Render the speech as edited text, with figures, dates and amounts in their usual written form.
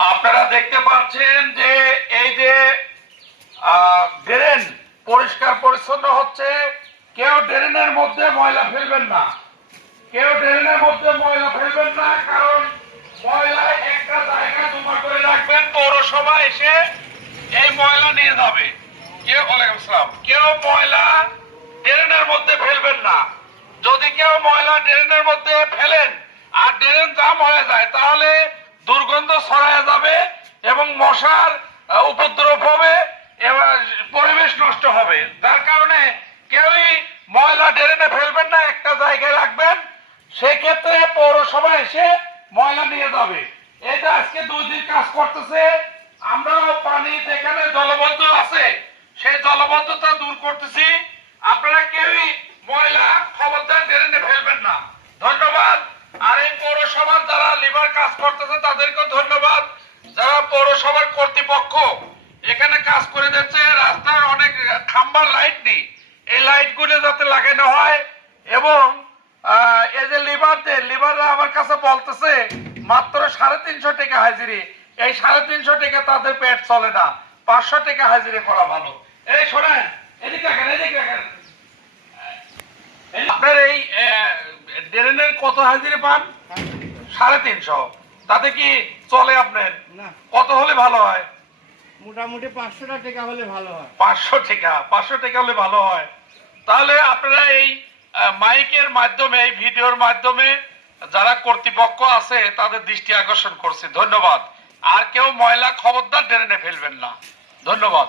আপনারা দেখতে পাচ্ছেন যে এই যে ড্রেন পরিষ্কার পরিচ্ছন্ন হচ্ছে। কেউ ড্রেনের মধ্যে ময়লা ফেলবেন না, কেউ ড্রেনের মধ্যে ময়লা ফেলবেন না, কারণ ময়লা একটা জায়গায় জমা করে রাখবেন, পৌরসভা এসে এই ময়লা নিয়ে যাবে। ওয়ালাইকুম আসসালাম। কেউ ময়লা ড্রেনের মধ্যে ফেলবেন না। যদি কেউ ময়লা ড্রেনের মধ্যে ফেলেন আর ড্রেন জাম হয়ে যায় তাহলে দুর্গন্ধ ছড়ায় যাবে এবং মশার উপদ্রব হবে এবং পরিবেশ নষ্ট হবে। যার কারণে কেউই ময়লা ড্রেনে ফেলবেন না, একটা জায়গায় রাখবেন। সেই ক্ষেত্রে পৌরসভা এসে ময়লা নিয়ে যাবে। এটা আজকে 2 দিন কাজ করতেছে। আমরাও পানি যেখানে জলবদ্ধ আছে সেই জলবদ্ধতা দূর করতেছি। আপনারা কেউই ময়লা খবরদার ড্রেনে ফেলবেন না। ধন্যবাদ। আর এই পৌরসভার যারা লিভার কাজ করতেছে তাদেরকেও ধন্যবাদ। যারা পৌরসভার কর্তৃপক্ষ এখানে কাজ করে দিচ্ছে, রাস্তার অনেক খাম্বার লাইট নেই, এই লাইটগুলো যাতে লাগানো হয়। এবং এই যে লিভাররা আমার কাছে বলতেছে মাত্র 350 টাকা হাজিরি। এই 350 টাকা তাদের পেট চলে না, 500 টাকা হাজিরি করা ভালো। এই শোনেন, এদিকে দেখেন, এদিকে দেখেন, আপনার এই ড্রেনের কত হাজিরি পান? 350। তাতে কি চলে আপনার? না, কত হলে ভালো হয়? মোটামুটি 500 টাকা হলে ভালো হয়। 500 টাকা হলে ভালো হয়। তাহলে আপনারা এই মাইকের মাধ্যমে, এই ভিডিওর মাধ্যমে যারা কর্তৃপক্ষ আছে তাদের দৃষ্টি আকর্ষণ করছে। ধন্যবাদ। আর কেউ ময়লা খবরদার ড্রেনে ফেলবেন না। ধন্যবাদ।